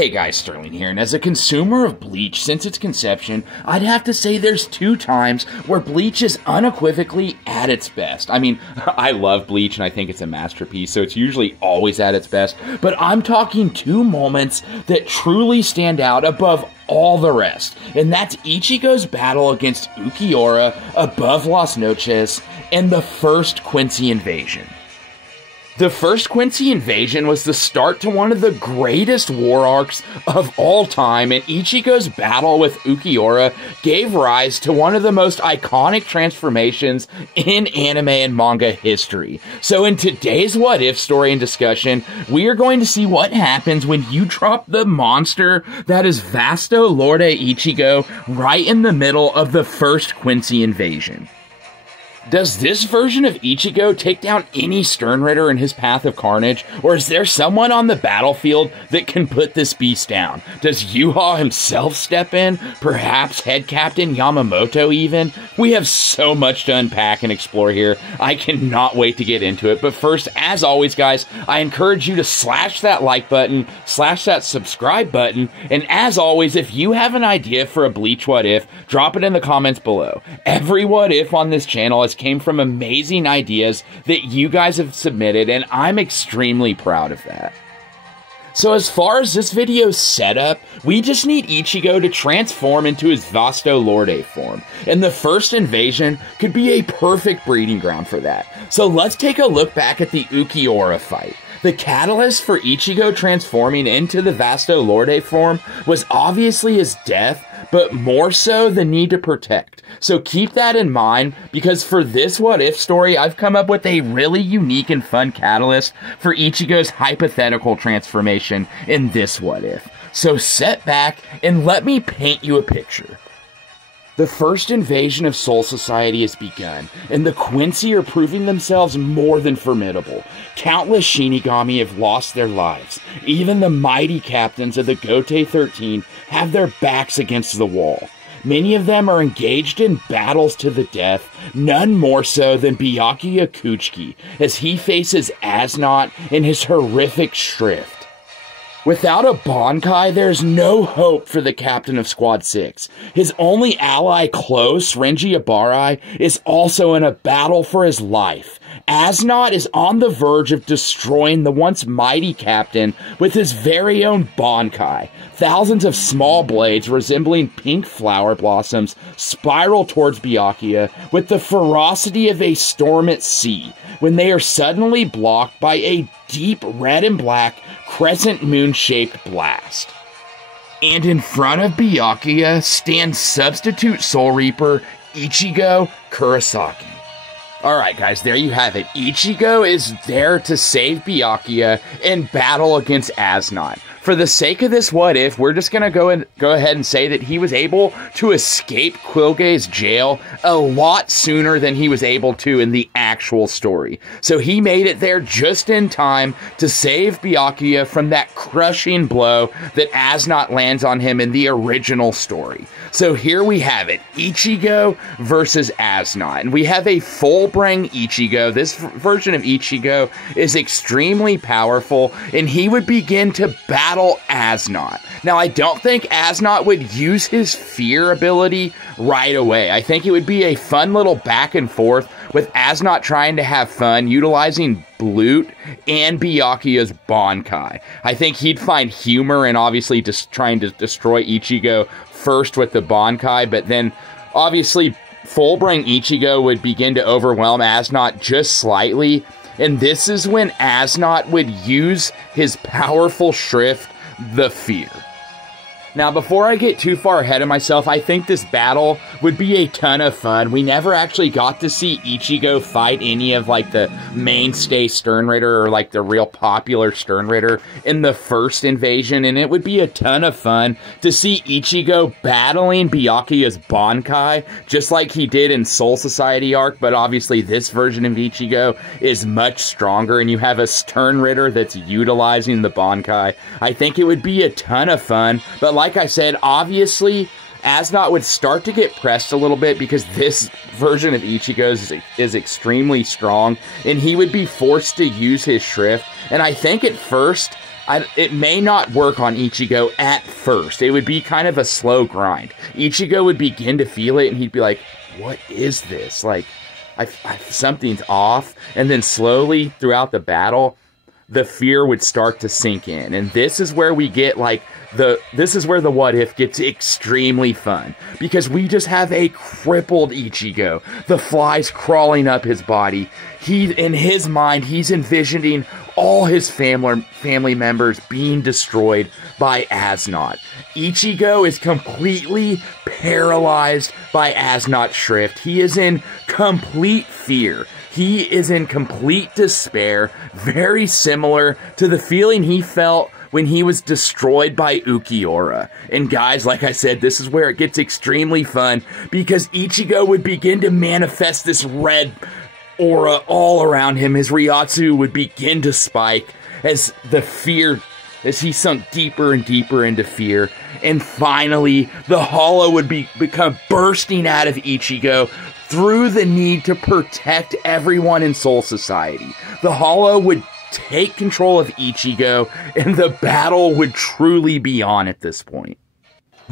Hey guys, Sterling here, and as a consumer of Bleach since its conception, I'd have to say there's 2 times where Bleach is unequivocally at its best. I mean, I love Bleach and I think it's a masterpiece, so it's usually always at its best, but I'm talking 2 moments that truly stand out above all the rest, and that's Ichigo's battle against Ulquiorra above Las Noches and the first Quincy invasion. The first Quincy invasion was the start to one of the greatest war arcs of all time, and Ichigo's battle with Ulquiorra gave rise to one of the most iconic transformations in anime and manga history. So in today's What If story and discussion, we are going to see what happens when you drop the monster that is Vasto Lorde Ichigo right in the middle of the first Quincy invasion. Does this version of Ichigo take down any Sternritter in his path of carnage, or is there someone on the battlefield that can put this beast down? Does Yuha himself step in? Perhaps Head Captain Yamamoto even? We have so much to unpack and explore here. I cannot wait to get into it, but first, as always guys, I encourage you to slash that like button, slash that subscribe button, and as always, if you have an idea for a Bleach What If, drop it in the comments below. Every What If on this channel has came from amazing ideas that you guys have submitted, and I'm extremely proud of that. So as far as this video's setup, we just need Ichigo to transform into his Vasto Lorde form, and the first invasion could be a perfect breeding ground for that. So let's take a look back at the Ulquiorra fight. The catalyst for Ichigo transforming into the Vasto Lorde form was obviously his death, but more so the need to protect. So keep that in mind, because for this What If story, I've come up with a really unique and fun catalyst for Ichigo's hypothetical transformation in this What If. So sit back and let me paint you a picture. The first invasion of Soul Society has begun, and the Quincy are proving themselves more than formidable. Countless Shinigami have lost their lives. Even the mighty captains of the Gotei 13 have their backs against the wall. Many of them are engaged in battles to the death, none more so than Byakuya Kuchiki, as he faces Asnot in his horrific shrift. Without a Bankai, there's no hope for the captain of Squad 6. His only ally close, Renji Ibarai, is also in a battle for his life. Asnot is on the verge of destroying the once mighty captain with his very own Bankai. Thousands of small blades resembling pink flower blossoms spiral towards Byakuya with the ferocity of a storm at sea, when they are suddenly blocked by a deep red and black crescent moon-shaped blast. And in front of Byakuya stands substitute Soul Reaper Ichigo Kurosaki. Alright guys, there you have it. Ichigo is there to save Byakuya and battle against Asnot. For the sake of this What If, we're just going to go ahead and say that he was able to escape Quilge's jail a lot sooner than he was able to in the actual story. So he made it there just in time to save Byakuya from that crushing blow that Asnot lands on him in the original story. So here we have it, Ichigo versus Asnot. And we have a full-bring Ichigo. This version of Ichigo is extremely powerful, and he would begin to battle Asnot. Now, I don't think Asnot would use his fear ability right away. I think it would be a fun little back and forth with Asnot trying to have fun, utilizing Blute and Byakuya's Bankai. I think he'd find humor in obviously just trying to destroy Ichigo first with the Bankai, but then obviously full-bring Ichigo would begin to overwhelm Asnot just slightly, and this is when Asnot would use his powerful shrift, the Fear. Now, before I get too far ahead of myself, I think this battle would be a ton of fun. We never actually got to see Ichigo fight any of, like, the mainstay Sternritter or, like, the real popular Sternritter in the first invasion, and it would be a ton of fun to see Ichigo battling Byakuya's Bankai, just like he did in Soul Society arc, but obviously this version of Ichigo is much stronger, and you have a Sternritter that's utilizing the Bankai. I think it would be a ton of fun, but like I said, obviously, Asnot would start to get pressed a little bit because this version of Ichigo is extremely strong, and he would be forced to use his Shrift. And I think at first, it may not work on Ichigo at first. It would be kind of a slow grind. Ichigo would begin to feel it, and he'd be like, what is this? Like, something's off. And then slowly throughout the battle, the fear would start to sink in. And this is where we get, like, this is where the what if gets extremely fun, because we just have a crippled Ichigo. The flies crawling up his body. In his mind, he's envisioning all his family members being destroyed by Asnot. Ichigo is completely paralyzed by Asnot's shrift. He is in complete fear. He is in complete despair, very similar to the feeling he felt when he was destroyed by Ukiura. And guys, like I said, this is where it gets extremely fun, because Ichigo would begin to manifest this red aura all around him. His Ryotsu would begin to spike as he sunk deeper and deeper into fear. And finally, the hollow would become bursting out of Ichigo through the need to protect everyone in Soul Society. The hollow would take control of Ichigo, and the battle would truly be on at this point.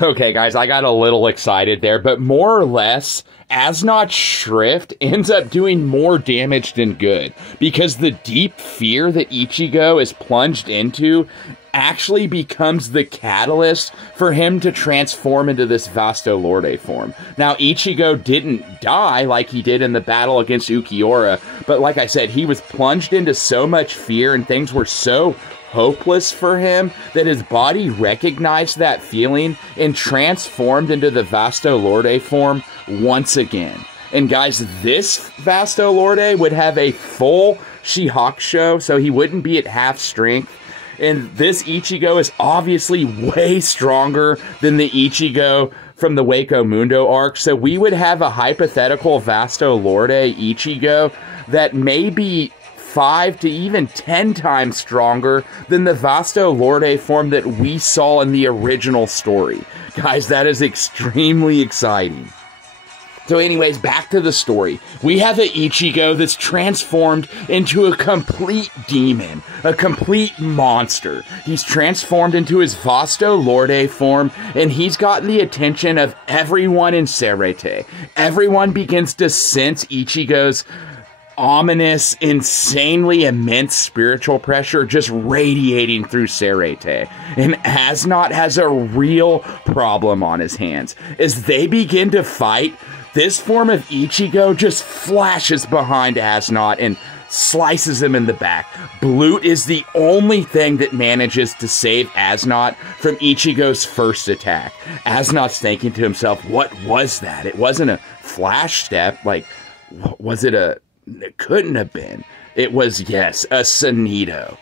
Okay, guys, I got a little excited there, but more or less, Asnot's shrift ends up doing more damage than good, because the deep fear that Ichigo is plunged into actually becomes the catalyst for him to transform into this Vasto Lorde form. Now, Ichigo didn't die like he did in the battle against Ukiura, but like I said, he was plunged into so much fear and things were so hopeless for him that his body recognized that feeling and transformed into the Vasto Lorde form once again. And guys, this Vasto Lorde would have a full Shihakusho, so he wouldn't be at half strength. And this Ichigo is obviously way stronger than the Ichigo from the Hueco Mundo arc, so we would have a hypothetical Vasto Lorde Ichigo that may be 5 to even 10 times stronger than the Vasto Lorde form that we saw in the original story. Guys, that is extremely exciting. So anyways, back to the story. We have an Ichigo that's transformed into a complete demon, a complete monster. He's transformed into his Vasto Lorde form, and he's gotten the attention of everyone in Cerete. Everyone begins to sense Ichigo's ominous, insanely immense spiritual pressure just radiating through Cerete. And Asnot has a real problem on his hands. As they begin to fight, this form of Ichigo just flashes behind Asnot and slices him in the back. Blute is the only thing that manages to save Asnot from Ichigo's first attack. Asnot's thinking to himself, what was that? It wasn't a flash step. Like, was it a... It couldn't have been. It was, yes, a Sanito.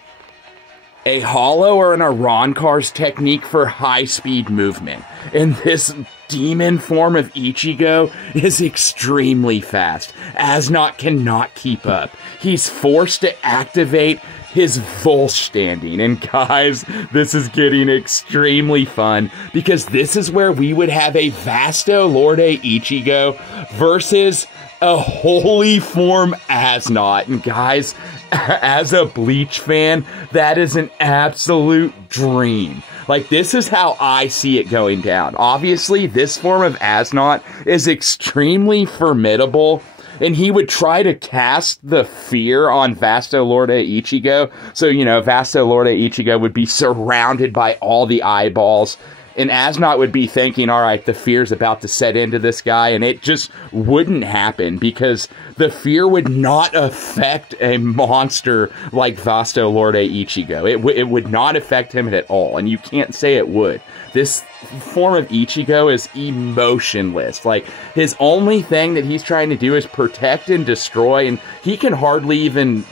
A hollow or an Arrancar's technique for high-speed movement. And this demon form of Ichigo is extremely fast. Asnot cannot keep up. He's forced to activate his Volstanding. And guys, this is getting extremely fun, because this is where we would have a Vasto Lorde Ichigo versus a holy form Asnot. And guys, as a Bleach fan, that is an absolute dream. Like, this is how I see it going down. Obviously, this form of Asnot is extremely formidable, and he would try to cast the fear on Vasto Lorde Ichigo. So, you know, Vasto Lorde Ichigo would be surrounded by all the eyeballs, and Asnot would be thinking, all right, the fear's about to set into this guy, and it just wouldn't happen, because the fear would not affect a monster like Vasto Lorde Ichigo. It would not affect him at all, and you can't say it would. This form of Ichigo is emotionless. Like, his only thing that he's trying to do is protect and destroy, and he can hardly even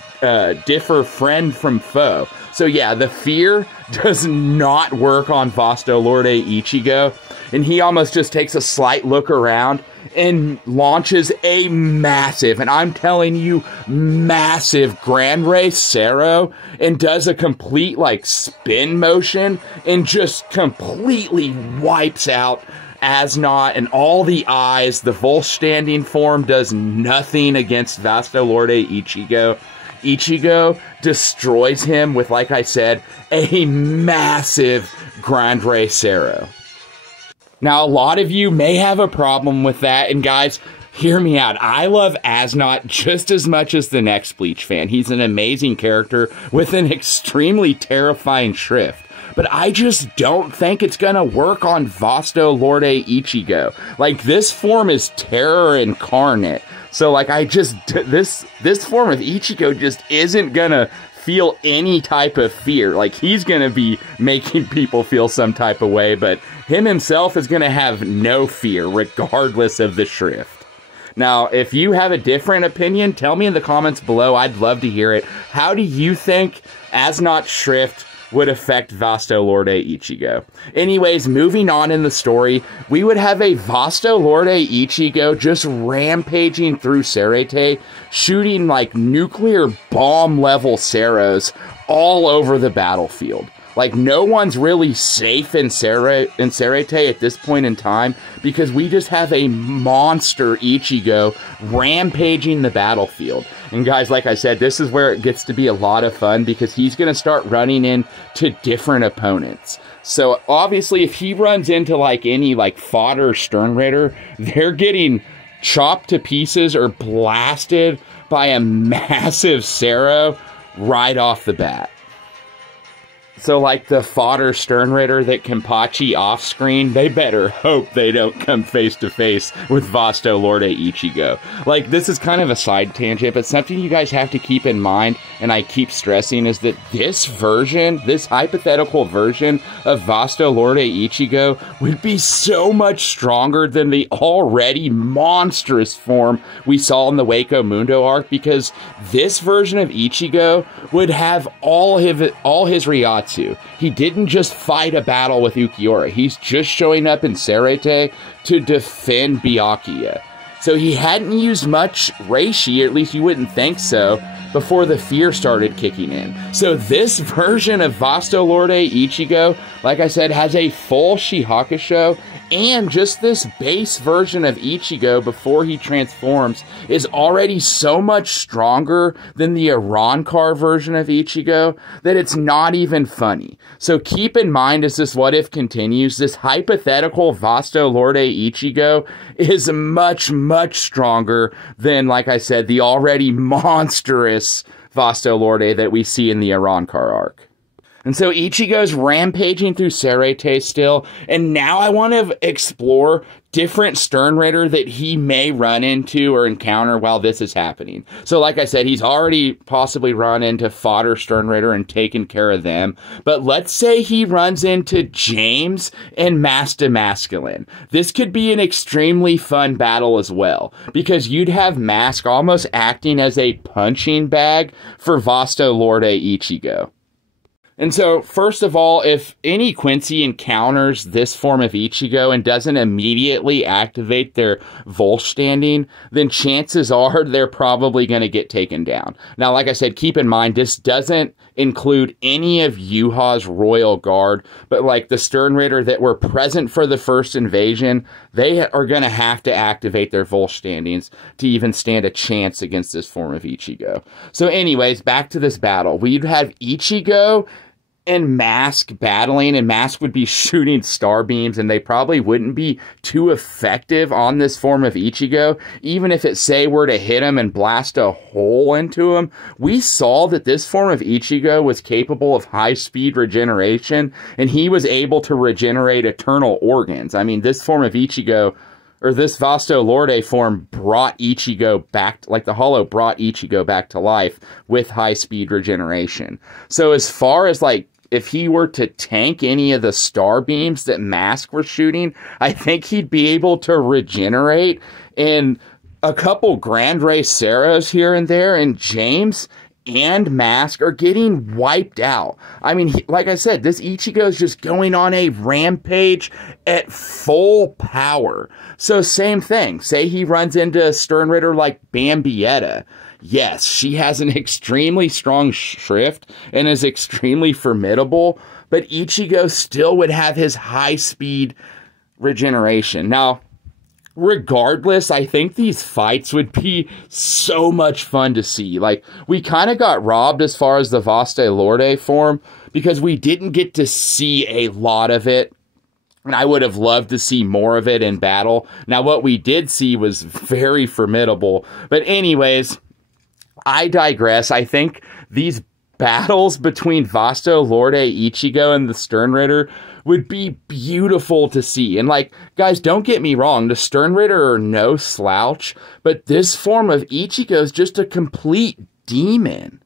differ friend from foe. So yeah, the fear does not work on Vasto Lorde Ichigo, and he almost just takes a slight look around and launches a massive, and I'm telling you, massive Grand Ray Cero, and does a complete, like, spin motion, and just completely wipes out Asnot and all the eyes. The Volstanding form does nothing against Vasto Lorde Ichigo. Ichigo destroys him with, like I said, a massive Grande Sero. Now, a lot of you may have a problem with that, and guys, hear me out. I love Asnot just as much as the next Bleach fan. He's an amazing character with an extremely terrifying shrift. But I just don't think it's gonna work on Vasto Lorde Ichigo. Like, this form is terror incarnate. So, like, this form of Ichigo just isn't gonna feel any type of fear. Like, he's gonna be making people feel some type of way, but him himself is gonna have no fear, regardless of the shrift. Now, if you have a different opinion, tell me in the comments below. I'd love to hear it. How do you think Asnot's shrift would affect Vasto Lorde Ichigo? Anyways, moving on in the story, we would have a Vasto Lorde Ichigo just rampaging through Cerete, shooting like nuclear bomb level Seros all over the battlefield. Like, no one's really safe in Cerete at this point in time, because we just have a monster Ichigo rampaging the battlefield. And guys, like I said, this is where it gets to be a lot of fun, because he's going to start running into different opponents. So obviously, if he runs into like any like fodder Sternritter, they're getting chopped to pieces or blasted by a massive Sero right off the bat. So, like the fodder Sternritter that Kenpachi off-screen, they better hope they don't come face-to-face with Vasto Lorde Ichigo. Like, this is kind of a side tangent, but something you guys have to keep in mind, and I keep stressing, is that this version, this hypothetical version of Vasto Lorde Ichigo would be so much stronger than the already monstrous form we saw in the Hueco Mundo arc, because this version of Ichigo would have all his Ryatsu. He didn't just fight a battle with Ukiura. He's just showing up in Cerete to defend Byakuya. So he hadn't used much Reishi, or at least you wouldn't think so, before the fear started kicking in. So this version of Vasto Lorde Ichigo, like I said, has a full Shihakusho, and just this base version of Ichigo before he transforms is already so much stronger than the Arrancar version of Ichigo that it's not even funny. So keep in mind, as this what if continues, this hypothetical Vasto Lorde Ichigo is much, much stronger than, like I said, the already monstrous Vasto Lorde that we see in the Arrancar arc. And so Ichigo's rampaging through Cerete still, and now I want to explore different Sternritter that he may run into or encounter while this is happening. So like I said, he's already possibly run into fodder Sternritter and taken care of them. But let's say he runs into James and Master Masculine. This could be an extremely fun battle as well, because you'd have Mask almost acting as a punching bag for Vasto Lorde Ichigo. And so, first of all, if any Quincy encounters this form of Ichigo and doesn't immediately activate their Volstanding, then chances are they're probably going to get taken down. Now, like I said, keep in mind, this doesn't include any of Yuha's Royal Guard, but like the Sternritter that were present for the first invasion, they are going to have to activate their Volstandings to even stand a chance against this form of Ichigo. So anyways, back to this battle. We'd have Ichigo and Mask battling, and Mask would be shooting star beams, and they probably wouldn't be too effective on this form of Ichigo, even if it, say, were to hit him and blast a hole into him. We saw that this form of Ichigo was capable of high-speed regeneration, and he was able to regenerate eternal organs. I mean, this form of Ichigo, or this Vasto Lorde form, brought Ichigo back, like the Hollow brought Ichigo back to life with high-speed regeneration. So as far as, like, if he were to tank any of the star beams that Mask were shooting, I think he'd be able to regenerate, and a couple Grande Seros here and there, and James and Mask are getting wiped out. I mean, like I said, this Ichigo is just going on a rampage at full power. So same thing. Say he runs into a Sternritter like Bambietta. Yes, she has an extremely strong shrift and is extremely formidable, but Ichigo still would have his high-speed regeneration. Now, regardless, I think these fights would be so much fun to see. Like, we kind of got robbed as far as the Vaste Lorde form because we didn't get to see a lot of it. And I would have loved to see more of it in battle. Now, what we did see was very formidable. But anyways, I digress. I think these battles between Vasto, Lorde, Ichigo, and the Sternritter would be beautiful to see. And, like, guys, don't get me wrong. The Sternritter are no slouch. But this form of Ichigo is just a complete demon.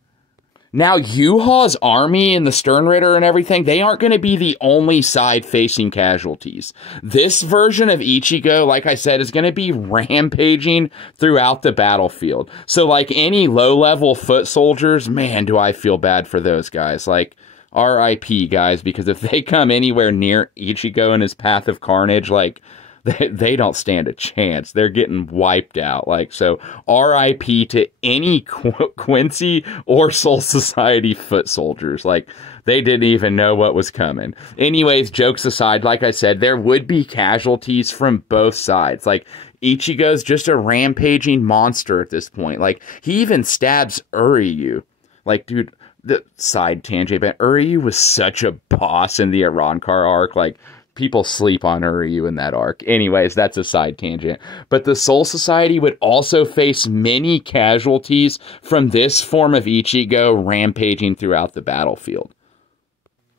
Now, Yuha's army and the Sternritter and everything, they aren't going to be the only side-facing casualties. This version of Ichigo, like I said, is going to be rampaging throughout the battlefield. So, like, any low-level foot soldiers, man, do I feel bad for those guys. Like, RIP, guys, because if they come anywhere near Ichigo and his path of carnage, like, they don't stand a chance. They're getting wiped out. Like, so RIP to any Quincy or Soul Society foot soldiers. Like, they didn't even know what was coming. Anyways, jokes aside, like I said, there would be casualties from both sides. Like, Ichigo's just a rampaging monster at this point. Like, he even stabs Uryu. Like, dude, the side tangent, but Uryu was such a boss in the Arrancar arc. Like, people sleep on Uryu in that arc. Anyways, that's a side tangent. But the Soul Society would also face many casualties from this form of Ichigo rampaging throughout the battlefield.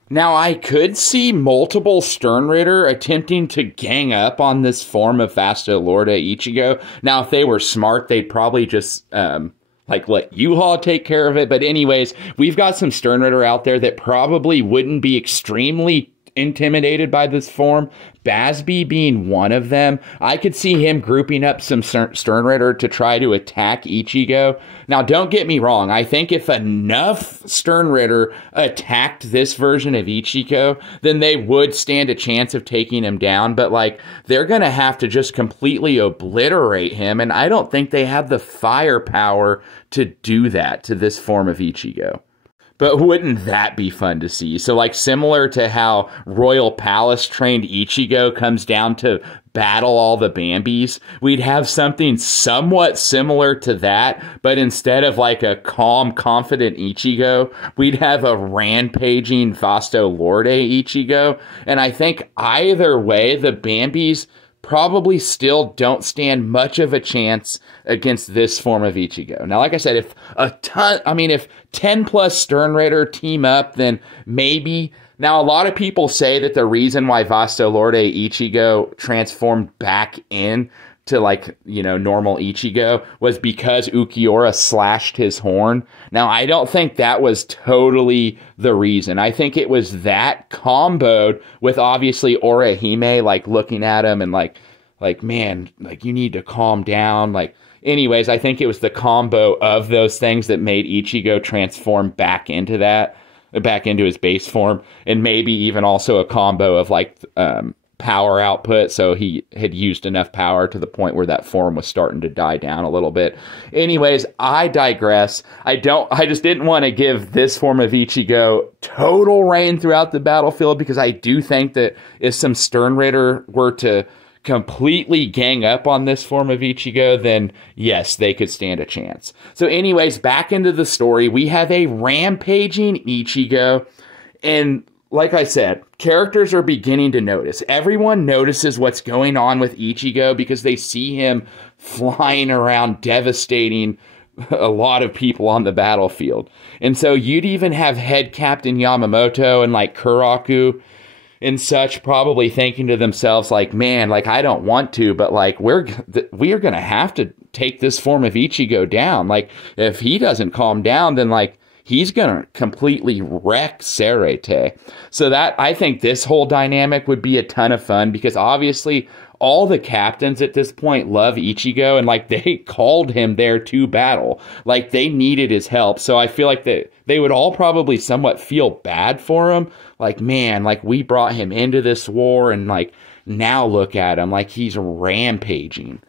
Now, I could see multiple Sternritter attempting to gang up on this form of Vasto Lorde Ichigo. Now, if they were smart, they'd probably just like let Yuha take care of it. But anyways, we've got some Sternritter out there that probably wouldn't be extremely intimidated by this form. Basby being one of them. I could see him grouping up some Sternritter to try to attack Ichigo. Now, don't get me wrong. I think if enough Sternritter attacked this version of Ichigo, then they would stand a chance of taking him down. But, like, they're going to have to just completely obliterate him. And I don't think they have the firepower to do that to this form of Ichigo. But wouldn't that be fun to see? So, like, similar to how Royal Palace trained Ichigo comes down to battle all the Bambis, we'd have something somewhat similar to that, but instead of, like, a calm, confident Ichigo, we'd have a rampaging Vasto Lorde Ichigo. And I think either way, the Bambis probably still don't stand much of a chance against this form of Ichigo. Now, like I said, if 10 plus Sternritter team up, then maybe. Now, a lot of people say that the reason why Vasto Lorde Ichigo transformed back in to, like, you know, normal Ichigo was because Ukiura slashed his horn. Now, I don't think that was totally the reason. I think it was that comboed with obviously Orihime, like, looking at him and like, man, like, you need to calm down. Like, anyways, I think it was the combo of those things that made Ichigo transform back into his base form, and maybe even also a combo of, like, power output, so he had used enough power to the point where that form was starting to die down a little bit. Anyways, I digress. I just didn't want to give this form of Ichigo total reign throughout the battlefield, because I do think that if some Sternritter were to completely gang up on this form of Ichigo, then yes, they could stand a chance. So anyways, back into the story, we have a rampaging Ichigo, and like I said, characters are beginning to notice. Everyone notices what's going on with Ichigo because they see him flying around devastating a lot of people on the battlefield. And so you'd even have head Captain Yamamoto and, like, Kuraku and such probably thinking to themselves, like, man, like, I don't want to, but, like, we are going to have to take this form of Ichigo down. Like, if he doesn't calm down, then, like, he's going to completely wreck Serete. So that, I think this whole dynamic would be a ton of fun, because obviously all the captains at this point love Ichigo, and, like, they called him there to battle. Like, they needed his help. So I feel like they would all probably somewhat feel bad for him. Like, man, like, we brought him into this war, and, like, now look at him. Like, he's rampaging.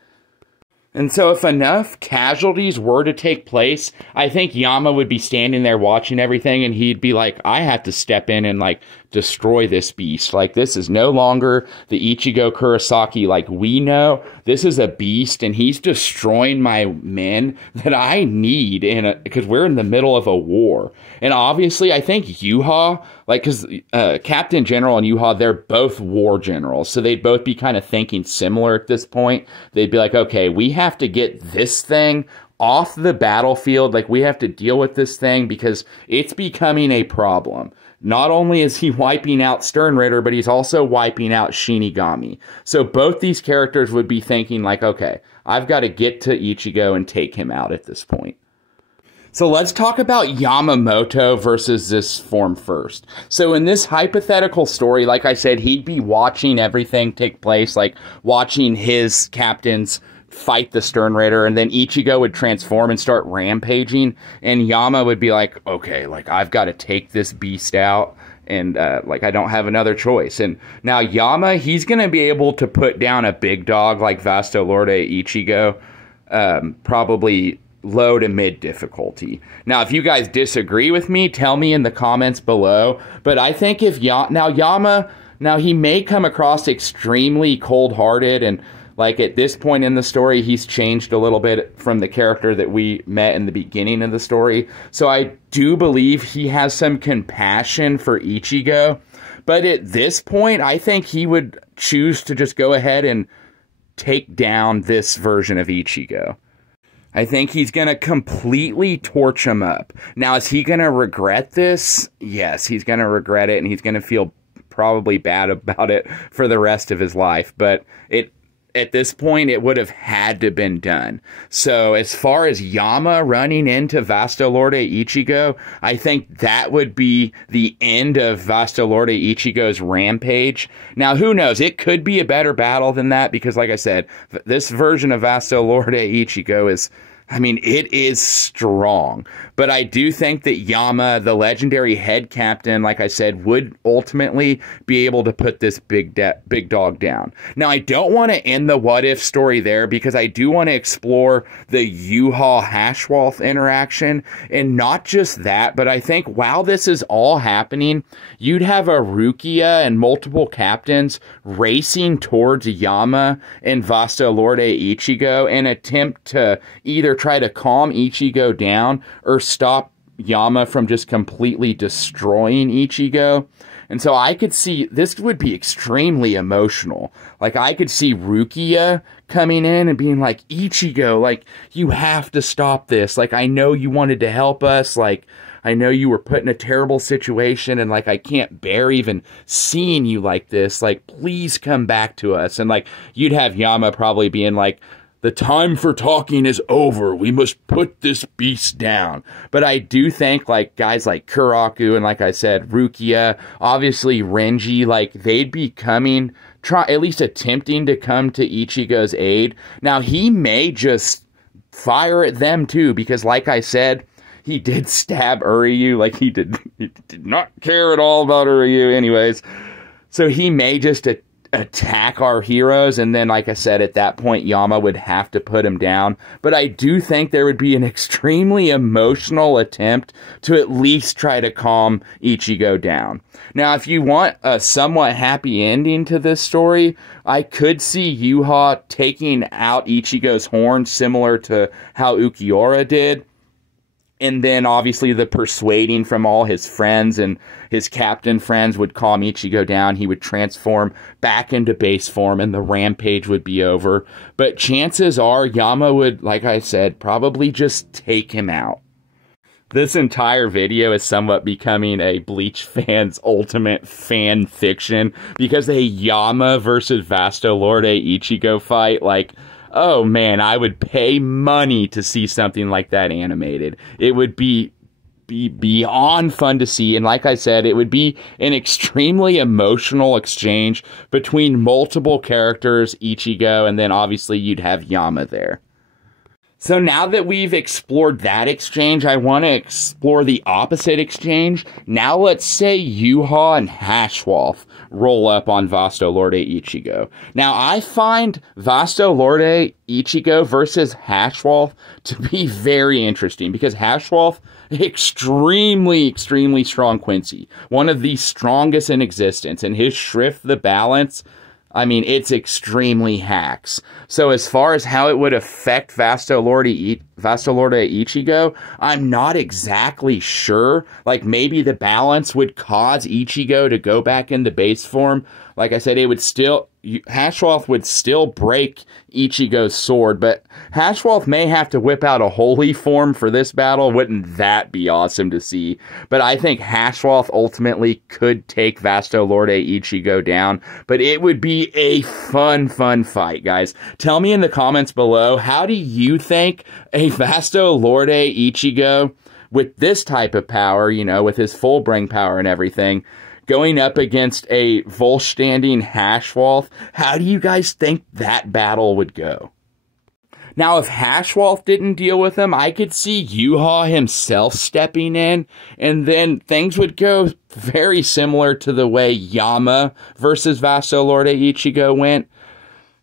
And so if enough casualties were to take place, I think Yama would be standing there watching everything, and he'd be like, I have to step in and, like, destroy this beast. Like, this is no longer the Ichigo Kurosaki like we know. This is a beast, and he's destroying my men that I need because we're in the middle of a war. And obviously, I think Yuha, like, because Captain General and Yuha, they're both war generals, so they'd both be kind of thinking similar at this point. They'd be like, okay, we have to get this thing off the battlefield. Like, we have to deal with this thing because it's becoming a problem. Not only is he wiping out Stern Ritter, but he's also wiping out Shinigami. So both these characters would be thinking like, okay, I've got to get to Ichigo and take him out at this point. So let's talk about Yamamoto versus this form first. So in this hypothetical story, like I said, he'd be watching everything take place, like watching his captains fight the Stern Ritter, and then Ichigo would transform and start rampaging, and Yama would be like, okay, like, I've got to take this beast out, and like, I don't have another choice. And now Yama, he's going to be able to put down a big dog like Vasto Lorde Ichigo, probably low to mid difficulty. Now, if you guys disagree with me, tell me in the comments below, but I think if Yama, he may come across extremely cold-hearted, and like, at this point in the story, he's changed a little bit from the character that we met in the beginning of the story. So I do believe he has some compassion for Ichigo. But at this point, I think he would choose to just go ahead and take down this version of Ichigo. I think he's going to completely torch him up. Now, is he going to regret this? Yes, he's going to regret it, and he's going to feel probably bad about it for the rest of his life. But at this point, it would have had to been done. So as far as Yama running into Vasto Lorde Ichigo, I think that would be the end of Vasto Lorde Ichigo's rampage. Now, who knows? It could be a better battle than that because, like I said, this version of Vasto Lorde Ichigo is, I mean, it is strong. But I do think that Yama, the legendary head captain, like I said, would ultimately be able to put this big dog down. Now, I don't want to end the what if story there because I do want to explore the Yuha Hashwolf interaction. And not just that, but I think while this is all happening, you'd have a Rukia and multiple captains racing towards Yama and Vasto Lorde Ichigo in an attempt to either try to calm Ichigo down or stop Yama from just completely destroying Ichigo. And so I could see this would be extremely emotional. Like, I could see Rukia coming in and being like, Ichigo, like, you have to stop this. Like, I know you wanted to help us. Like, I know you were put in a terrible situation, and like, I can't bear even seeing you like this. Like, please come back to us. And like, you'd have Yama probably being like, the time for talking is over. We must put this beast down. But I do think, like, guys like Kuraku and, like I said, Rukia, obviously Renji, like, they'd be coming, at least attempting to come to Ichigo's aid. Now, he may just fire at them, too, because, like I said, he did stab Uryu. Like, he did not care at all about Uryu anyways. So he may just attack our heroes, and then, like I said, at that point Yama would have to put him down. But I do think there would be an extremely emotional attempt to at least try to calm Ichigo down. Now, if you want a somewhat happy ending to this story, I could see Yuha taking out Ichigo's horn similar to how Ukiura did. And then, obviously, the persuading from all his friends and his captain friends would calm Ichigo down. He would transform back into base form, and the rampage would be over. But chances are, Yama would, like I said, probably just take him out. This entire video is somewhat becoming a Bleach fan's ultimate fan fiction, because a Yama versus Vasto Lorde Ichigo fight, like, oh man, I would pay money to see something like that animated. It would be beyond fun to see, and like I said, it would be an extremely emotional exchange between multiple characters, Ichigo, and then obviously you'd have Yama there. So now that we've explored that exchange, I want to explore the opposite exchange. Now let's say Yuha and Hashwolf roll up on Vasto Lorde Ichigo. Now I find Vasto Lorde Ichigo versus Hashwolf to be very interesting because Hashwolf, extremely strong Quincy. One of the strongest in existence, and his Shrift the Balance, I mean, it's extremely hacks. So as far as how it would affect Vasto Lorde Ichigo, I'm not exactly sure. Like, maybe the balance would cause Ichigo to go back into base form. Like I said, it would still... Hashwolf would still break Ichigo's sword, but Hashwolf may have to whip out a holy form for this battle. Wouldn't that be awesome to see? But I think Hashwolf ultimately could take Vasto Lorde Ichigo down, but it would be a fun fight, guys. Tell me in the comments below, how do you think a Vasto Lorde Ichigo with this type of power, you know, with his full brain power and everything, going up against a Volstanding Hashwolf, how do you guys think that battle would go? Now, if Hashwolf didn't deal with him, I could see Yuha himself stepping in, and then things would go very similar to the way Yama versus Vasto Lorde Ichigo went.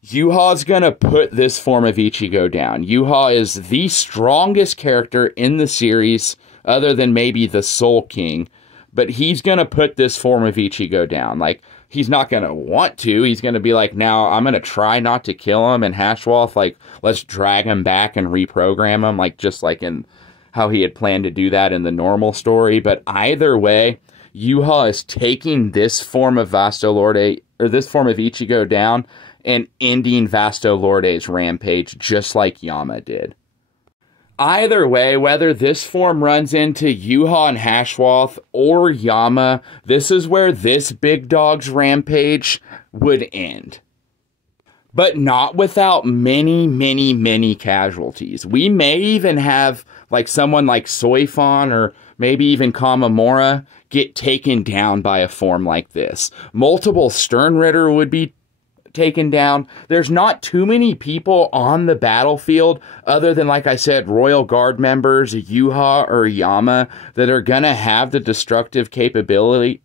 Yuha's gonna put this form of Ichigo down. Yuha is the strongest character in the series, other than maybe the Soul King. But he's going to put this form of Ichigo down. Like, he's not going to want to. He's going to be like, now I'm going to try not to kill him. And Hashwolf, like, let's drag him back and reprogram him. Like, just like in how he had planned to do that in the normal story. But either way, Yuha is taking this form of Vasto Lorde, or this form of Ichigo down, and ending Vasto Lorde's rampage, just like Yama did. Either way, whether this form runs into Yuha and Hashwolf or Yama, this is where this big dog's rampage would end. But not without many casualties. We may even have like someone like Soifon or maybe even Kamamura get taken down by a form like this. Multiple Sternritter would be taken down. There's not too many people on the battlefield other than, like I said, Royal Guard members, Yuha or Yama, that are gonna have the destructive capability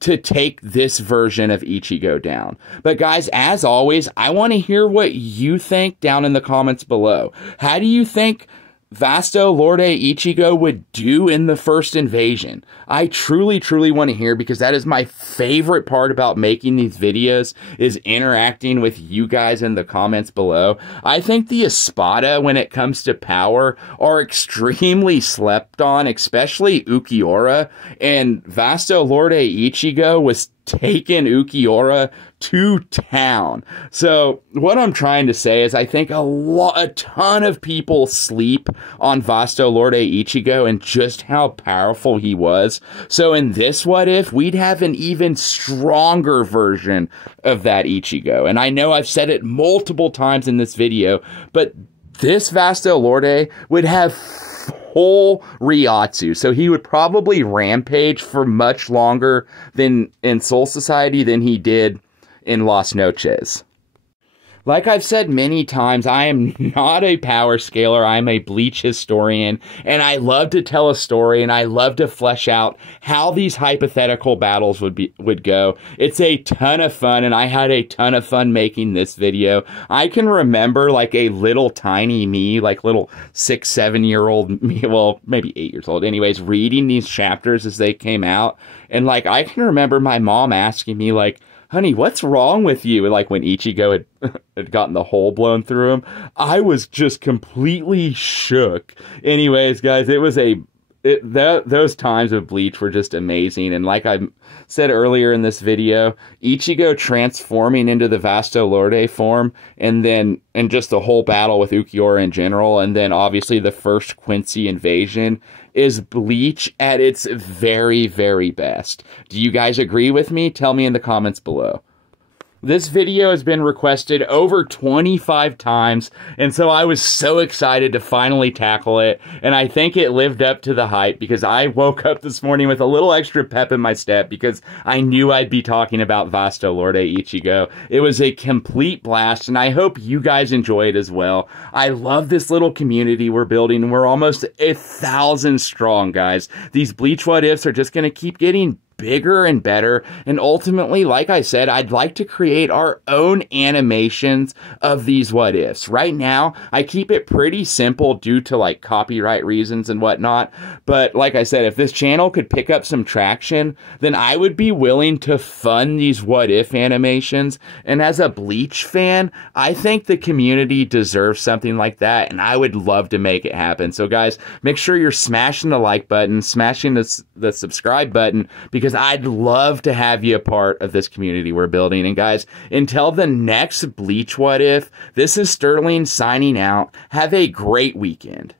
to take this version of Ichigo down. But guys, as always, I want to hear what you think down in the comments below. How do you think Vasto Lorde Ichigo would do in the first invasion? I truly want to hear, because that is my favorite part about making these videos, is interacting with you guys in the comments below. I think the Espada, when it comes to power, are extremely slept on, especially Ukiura, and Vasto Lorde Ichigo was taking Ukiura to town. So what I'm trying to say is I think a ton of people sleep on Vasto Lorde Ichigo and just how powerful he was. So in this What If, we'd have an even stronger version of that Ichigo. And I know I've said it multiple times in this video, but this Vasto Lorde would have whole Reiatsu, so he would probably rampage for much longer than in Soul Society than he did in Las Noches. Like I've said many times, I am not a power scaler. I'm a Bleach historian, and I love to tell a story, and I love to flesh out how these hypothetical battles would go. It's a ton of fun, and I had a ton of fun making this video. I can remember like a little tiny me, like little 6-7-year-old me, well, maybe 8 years old, anyways, reading these chapters as they came out, and like I can remember my mom asking me like, honey, what's wrong with you? And like when Ichigo had gotten the hole blown through him, I was just completely shook. Anyways, guys, it was those times of Bleach were just amazing. And like I said earlier in this video, Ichigo transforming into the Vasto Lorde form, and just the whole battle with Ukiura in general, and then obviously the first Quincy invasion, is Bleach at its very best. Do you guys agree with me? Tell me in the comments below. This video has been requested over 25 times, and so I was so excited to finally tackle it, and I think it lived up to the hype because I woke up this morning with a little extra pep in my step because I knew I'd be talking about Vasto Lorde Ichigo. It was a complete blast, and I hope you guys enjoy it as well. I love this little community we're building, and we're almost 1,000 strong, guys. These Bleach What Ifs are just going to keep getting bigger and better, and ultimately, like I said, I'd like to create our own animations of these what ifs. Right now, I keep it pretty simple due to like copyright reasons and whatnot, but like I said, if this channel could pick up some traction, then I would be willing to fund these what if animations, and as a Bleach fan, I think the community deserves something like that, and I would love to make it happen. So guys, make sure you're smashing the like button, smashing the subscribe button, because I'd love to have you a part of this community we're building. And guys, until the next Bleach What If, this is Sterling signing out. Have a great weekend.